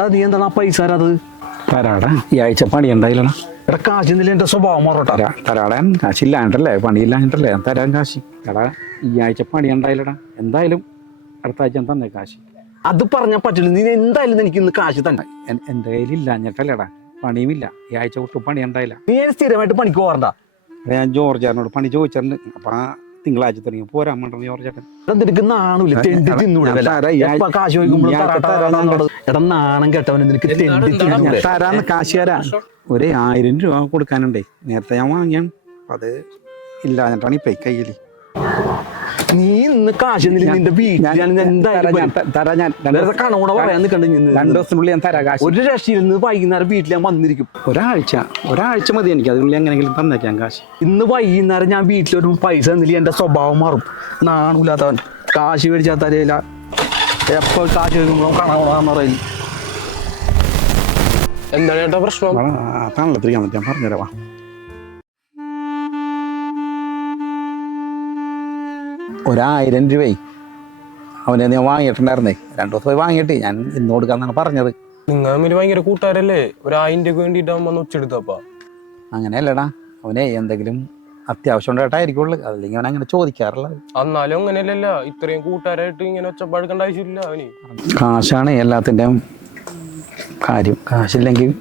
എടാ നീ എന്താണ് ആ പൈസ അത് തരാടാ. ഈ ആഴ്ച പണി ഉണ്ടായില്ലടാ. എടാ കാശിന്നില്ല എന്റെ സ്വഭാവം മാറോട്ടാ. തരാടാൻ കാശില്ലാണ്ടല്ലേ, പണിയില്ലാണ്ടല്ലേ തരാൻ കാശ്. എടാ ഈ ആഴ്ച പണി ഉണ്ടായില്ലടാ. എന്തായാലും അടുത്ത ആഴ്ച തന്നെ കാശ്. അത് പറഞ്ഞാൽ പറ്റില്ല. നീ എന്തായാലും എനിക്ക് ഇന്ന് കാശ് തന്നെ. എൻ്റെ കയ്യിലില്ലാഞ്ഞിട്ടല്ലേടാ, പണിയുമില്ല. ഈ ആഴ്ച ഒട്ടും പണി ഉണ്ടായില്ല. നീ സ്ഥിരമായിട്ട് പണിക്ക് പോകണ്ട. ഞാൻ ജോർജാനോട് പണി ചോദിച്ചിട്ടുണ്ട്. അപ്പം ആ തിങ്കളാഴ്ച തുടങ്ങി പോരാൻ വേണ്ടി ജോർജേട്ടൻ. നിനക്ക് നാണില്ല? തെണ്ടി തിന്നൂടെ കാശ് ചോദിക്കുമ്പോൾ എടാ നാണം കേട്ടവൻ നിനക്ക് തെണ്ടി തിന്നൂടെ? തരാന്ന് കാശ് തരാ. ഒരു 1000 രൂപ കൊടുക്കാനുണ്ടേ. നേരത്തെ ഞാൻ വാങ്ങിയാണ്, അത് ഇല്ലാഞ്ഞിട്ടാണ് ഇപ്പൊ കയ്യിൽ. നീ ഇന്ന് കാശ് നിന്റെ വീട്ടിൽ തരാ. ഞാൻ കണകൂടെ പറയാൻ നിൽക്കണ്ട. 2 ദിവസത്തിനുള്ളിൽ ഞാൻ തരാം കാശ്. ഒരു രക്ഷയിൽ നിന്ന് വൈകുന്നേരം വീട്ടിൽ ഞാൻ വന്നിരിക്കും. ഒരാഴ്ച മതി എനിക്ക്. അതിനുള്ളിൽ എങ്ങനെയെങ്കിലും തന്നേക്കാം കാശ്. ഇന്ന് വൈകുന്നേരം ഞാൻ വീട്ടിലൊരു പൈസ തന്നില്ല എന്റെ സ്വഭാവം മാറും. നാണൂല്ലാത്തവൻ. കാശ് മേടിച്ചാൽ തരയില്ല. എപ്പോൾ കാശ് ചോദിക്കുമ്പോൾ കണകൂടാന്ന് പറയും. എന്താണ് ചേട്ടാ പ്രശ്നം? തണലത്തിരിക്കാൻ പറ്റി, ഞാൻ പറഞ്ഞുതരാ. ഒരു 1000 രൂപയെ അവനെ ഞാൻ വാങ്ങിയിട്ടുണ്ടായിരുന്നേ. 2 ദിവസം പോയി വാങ്ങിയിട്ട് ഞാൻ ഇന്ന് കൊടുക്കാന്നാണ് പറഞ്ഞത്. നിങ്ങൾ തമ്മിൽ ഭയങ്കര കൂട്ടുകാരല്ലേ? ഒരു 1000 രൂപ വേണ്ടിയിട്ടാകുമ്പോ ഒച്ചെടുത്തപ്പാ. അങ്ങനെയല്ലടാ, അവനെ എന്തെങ്കിലും അത്യാവശ്യം ഉണ്ടായിട്ടായിരിക്കുള്ളൂ, അല്ലെങ്കിൽ അവൻ അങ്ങനെ ചോദിക്കാറുള്ളത്. എന്നാലും അങ്ങനെയല്ലല്ല, ഇത്രയും കൂട്ടുകാരായിട്ട് ഇങ്ങനെ ഒച്ചപ്പാടുക്കേണ്ട ആവശ്യമില്ല. അവന് കാശാണ് എല്ലാത്തിൻ്റെയും കാര്യം. കാശില്ലെങ്കിൽ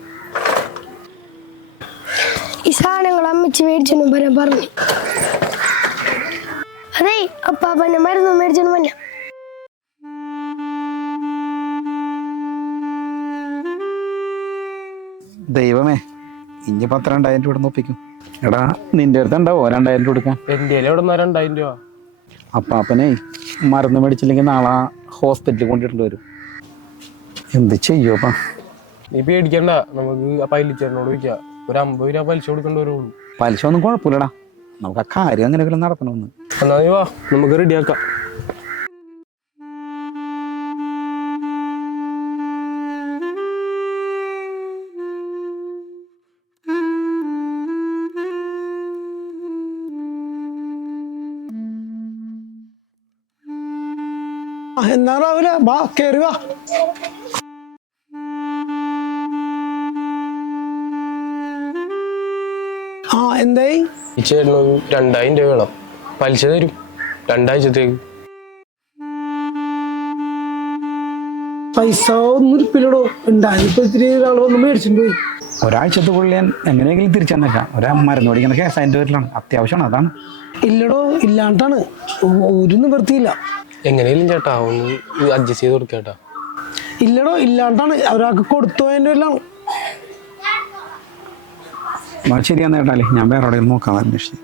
ഈ സാധനങ്ങൾ അമ്മച്ചി മേടിച്ചു പറഞ്ഞു. അതെ അപ്പാപ്പന്റെ മരുന്ന് മേടിച്ചു പറഞ്ഞ. ദൈവമേ, ഇനി 12,000 രൂപ ഒപ്പിക്കും. എടാ നിന്റെ അടുത്ത് ഉണ്ടാവോ 2000 രൂപ കൊടുക്കാൻ? എന്റെ എവിടെ 2000 രൂപ? അപ്പാപ്പനെ മരുന്ന് മേടിച്ചില്ലെങ്കിൽ നാളെ ഹോസ്പിറ്റലിൽ കൊണ്ടിട്ട് വരും. എന്ത് ചെയ്യോപ്പാ? നീ പേടിക്കണ്ട, നമുക്ക് ആ പൈലിച്ചേട്ടനോട് ചോദിക്കാം. ഒരു 50 രൂപ പലിശ കൊടുക്കേണ്ടി വരുള്ളൂ. പലിശ ഒന്നും കുഴപ്പമില്ലടാ, നമുക്ക് ആ കാര്യം അങ്ങനെയെങ്കിലും നടത്തണമെന്ന്. എന്നാ നീ വാ, നമുക്ക് റെഡിയാക്കാം. എന്നാ രാവിലെ വാ, കേറി വാ. എന്തായി? ഈ ചേട്ടനൊരു 2000 രൂപ വേണം. പലിശ തരും 2 ആഴ്ചത്തേക്ക്. പൈസ ഒന്നും ഇരിപ്പില്ലടോ. ഉണ്ടായിപ്പോ ഇത്തിരി ആള് വന്ന് മേടിച്ചിട്ട് പോയി. ഒരാഴ്ചത്തുള്ളിൽ ഞാൻ എങ്ങനെയെങ്കിലും തിരിച്ചെന്നേക്കാം. മരുന്ന് മേടിക്കുന്ന കേസ് അതിൻ്റെ പേരിലാണ്, അത്യാവശ്യമാണ്, അതാണ്. ഇല്ലടോ, ഇല്ലാണ്ടാണ്. ഒരു നിവൃത്തിയില്ല. എങ്ങനെയും ചേട്ടാ ഒന്ന് അഡ്ജസ്റ്റ് ചെയ്ത് കൊടുക്കേട്ടാ. ഇല്ലടോ, ഇല്ലാണ്ടാണ്. ഒരാൾക്ക് കൊടുത്തു അതിൻ്റെ പേരിലാണ്. ശരിയാന്ന് കേട്ടാലേ, ഞാൻ വേറെ എവിടെ നോക്കാം അന്വേഷിച്ച്.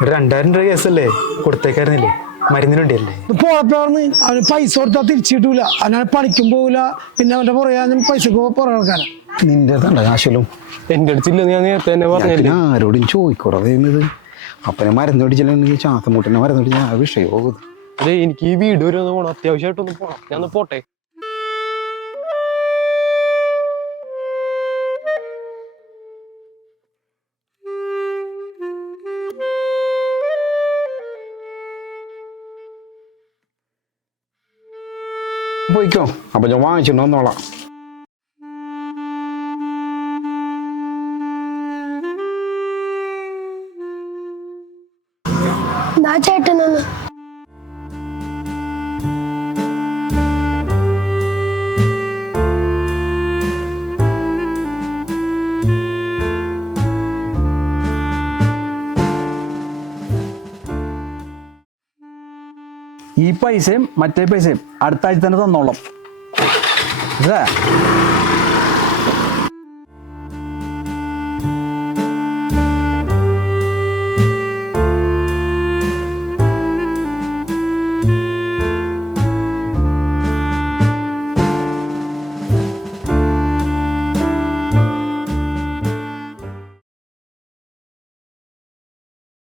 ഒരു 2000 രൂപ കേസല്ലേ, കൊടുത്തേക്കായിരുന്നില്ലേ? മരുന്നിനുണ്ടല്ലേ? പോയപ്പോഴാണ് അവന് പൈസ കൊടുത്താൽ തിരിച്ചു കിട്ടൂല. അവനാണ് പണിക്കും പോവില്ല. പിന്നെ അവന്റെ പുറകെ പൈസക്ക് പുറകെ ആൾക്കാരാ. നിന്റെ അടുത്തുണ്ട കാശലും? എന്റെ അടുത്തില്ല, ഞാൻ നേരത്തെ തന്നെ പറഞ്ഞില്ല. ആരോടും ചോദിക്കൂടാ ചെയ്യുന്നത്. അപ്പനെ മരുന്ന് മേടിച്ചില്ലെങ്കിൽ ശ്വാസം മുട്ടിനെ മരുന്ന് മേടിച്ചാൽ ആ വിഷയം പോകുന്നത്. അതെ, എനിക്ക് ഈ വീട് വരെ ഒന്ന് പോകണം, അത്യാവശ്യമായിട്ടൊന്ന് പോകണം. ഞാൻ ഒന്ന് പോട്ടെ. പോയിക്കോ, അപ്പൊ ഞാൻ വാങ്ങിച്ചിട്ട് വന്നോളാം. ചേട്ടനൊന്ന് ഈ പൈസയും മറ്റേ പൈസയും അടുത്ത ആഴ്ച തന്നെ തന്നോളാം.